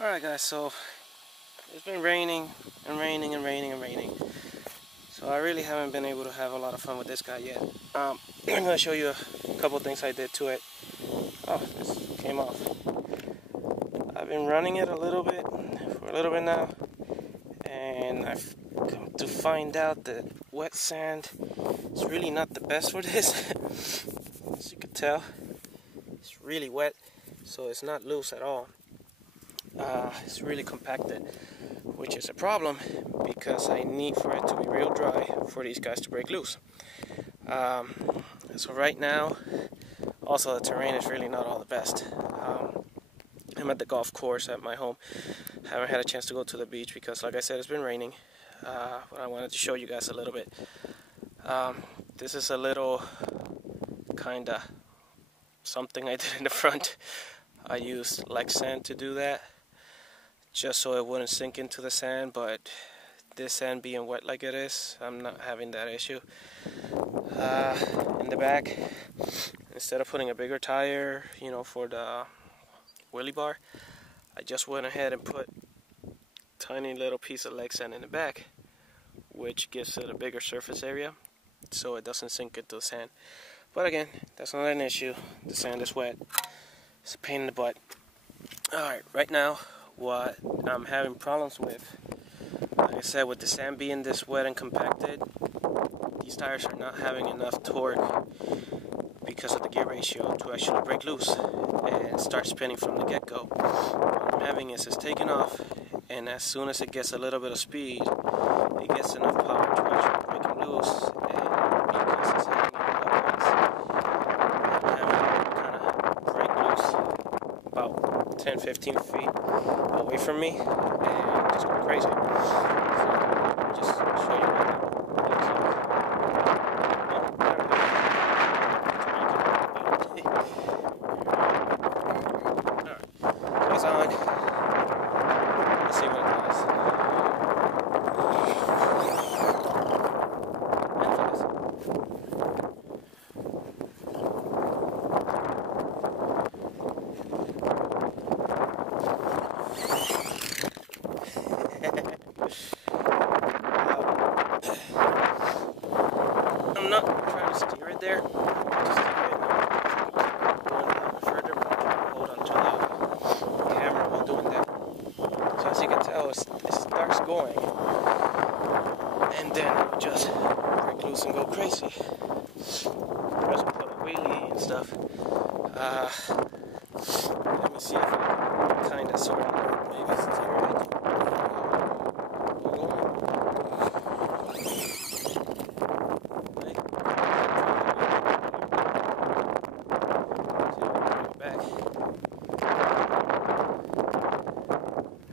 Alright guys, so it's been raining and raining and raining and raining. So I really haven't been able to have a lot of fun with this guy yet. I'm going to show you a couple things I did to it. Oh, this came off. I've been running it for a little bit now. And I've come to find out that wet sand is really not the best for this. As you can tell, it's really wet, so it's not loose at all. It's really compacted, which is a problem because I need for it to be real dry for these guys to break loose. So right now, also the terrain is really not all the best. I'm at the golf course at my home. Haven't had a chance to go to the beach because, like I said, it's been raining. But I wanted to show you guys a little bit. This is a little kinda something I did in the front. I used like sand to do that, just so it wouldn't sink into the sand, but this sand being wet like it is, I'm not having that issue. In the back, instead of putting a bigger tire, for the wheelie bar, I just went ahead and put a tiny little piece of leg sand in the back, which gives it a bigger surface area, so it doesn't sink into the sand. But again, that's not an issue. The sand is wet. It's a pain in the butt. Alright, right now, what I'm having problems with, like I said, with the sand being this wet and compacted, these tires are not having enough torque because of the gear ratio to actually break loose and start spinning from the get-go. What I'm having is it's taking off, and as soon as it gets a little bit of speed, it gets enough power to actually break them loose, and because it's hitting it I'm having it kind of break loose about 10-15 feet away from me and just going crazy. So let me just show you what that looks like. Alright, it's on. Let's see what it does. I'm not trying to steer it there. I just keep it going a little further, but I'm trying to hold onto the camera while doing that. So as you can tell, it starts going, and then it will just break loose and go crazy. Press and put a wheelie and stuff. Let me see if I can kind of sort of maybe steer it.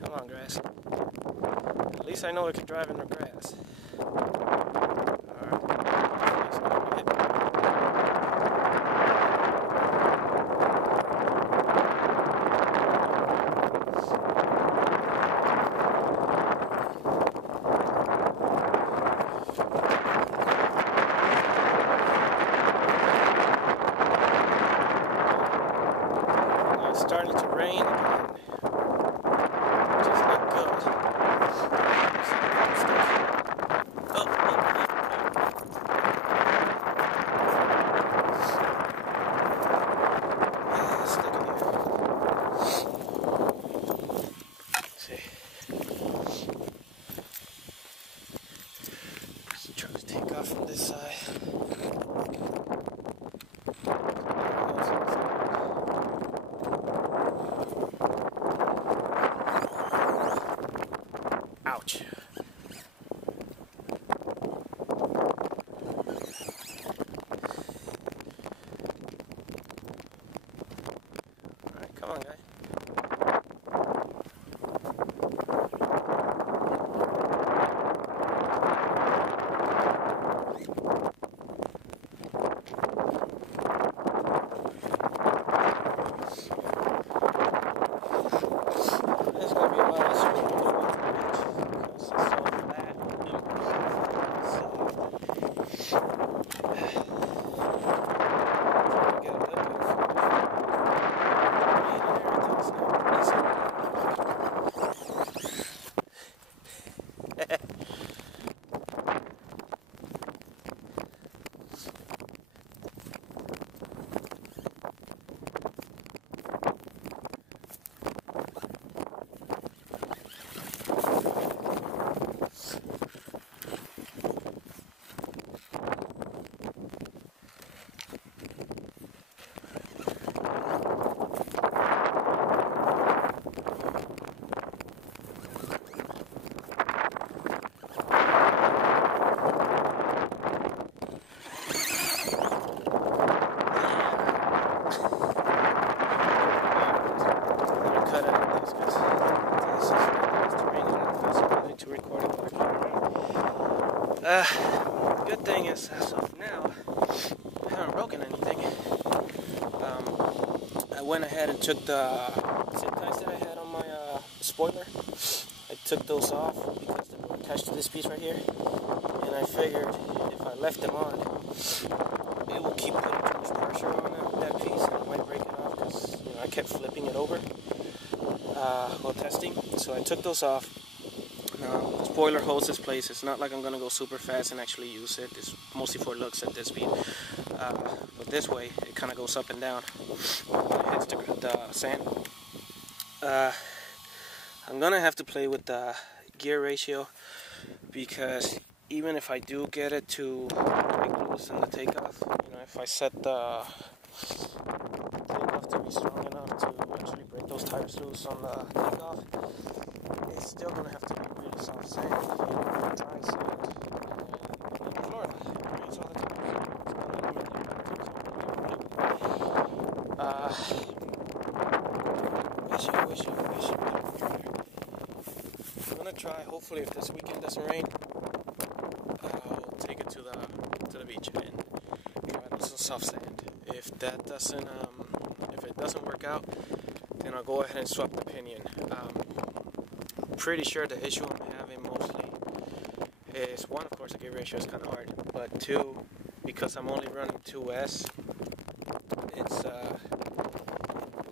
Come on, grass. At least I know it can drive in the grass. It's starting to rain again, which is not good. Stick it here. See. Just try to take off from this side. anyways, guys, this is terrain and I feel so ready to record it with a camera. Good thing is, as of now, I haven't broken anything. I went ahead and took the zip ties that I had on my spoiler. I took those off because they were attached to this piece right here, and I figured if I left them on, it will keep putting too much pressure on that piece and it might break it off because I kept flipping it over while testing. So I took those off. Now the spoiler holds its place. It's not like I'm gonna go super fast and actually use it. It's mostly for looks at this speed. But this way it kind of goes up and down when it hits the sand. I'm gonna have to play with the gear ratio because even if I do get it to break loose in the takeoff, if I set the takeoff to be strong enough to actually break those tires loose on the takeoff, it's still gonna have to be really soft sand, dry sand. And in Florida, it rains all the time, so it's gonna limit the amount of things I'm gonna do. Wish it would be better. I'm gonna try. Hopefully, if this weekend doesn't rain, I'll take it to the beach and try it with some soft sand. If that doesn't, if it doesn't work out, then I'll go ahead and swap the pinion. I'm pretty sure the issue I'm having mostly is one, of course, the gear ratio is kind of hard, but two, because I'm only running 2S,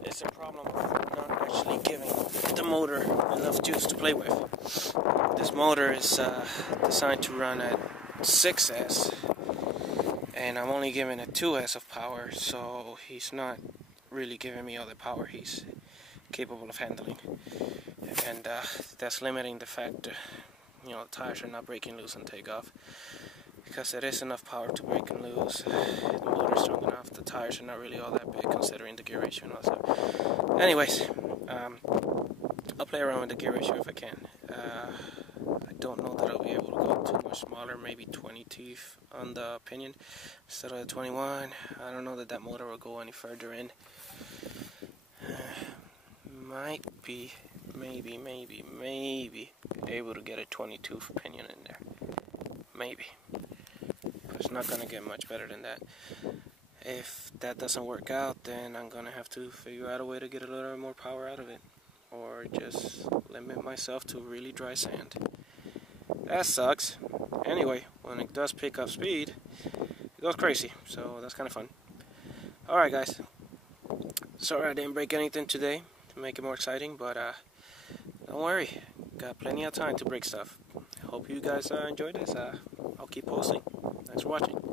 it's a problem of not actually giving the motor enough juice to play with. This motor is designed to run at 6S, and I'm only giving it 2S of power, so he's not really giving me all the power he's capable of handling, and that's limiting the fact that the tires are not breaking loose on takeoff, because it is enough power to break and loose. The motor's strong enough. The tires are not really all that big considering the gear ratio and all that stuff. Anyways, I'll play around with the gear ratio if I can. I don't know that I'll be able to go too much smaller, maybe 20 teeth on the pinion instead of the 21. I don't know that motor will go any further in. Might be, maybe able to get a 22 pinion in there. Maybe. But it's not going to get much better than that. If that doesn't work out, then I'm going to have to figure out a way to get a little more power out of it. Or just limit myself to really dry sand. That sucks. Anyway, when it does pick up speed, it goes crazy. So that's kind of fun. Alright guys. Sorry I didn't break anything today to make it more exciting, but don't worry. Got plenty of time to break stuff. Hope you guys enjoyed this. I'll keep posting. Thanks for watching.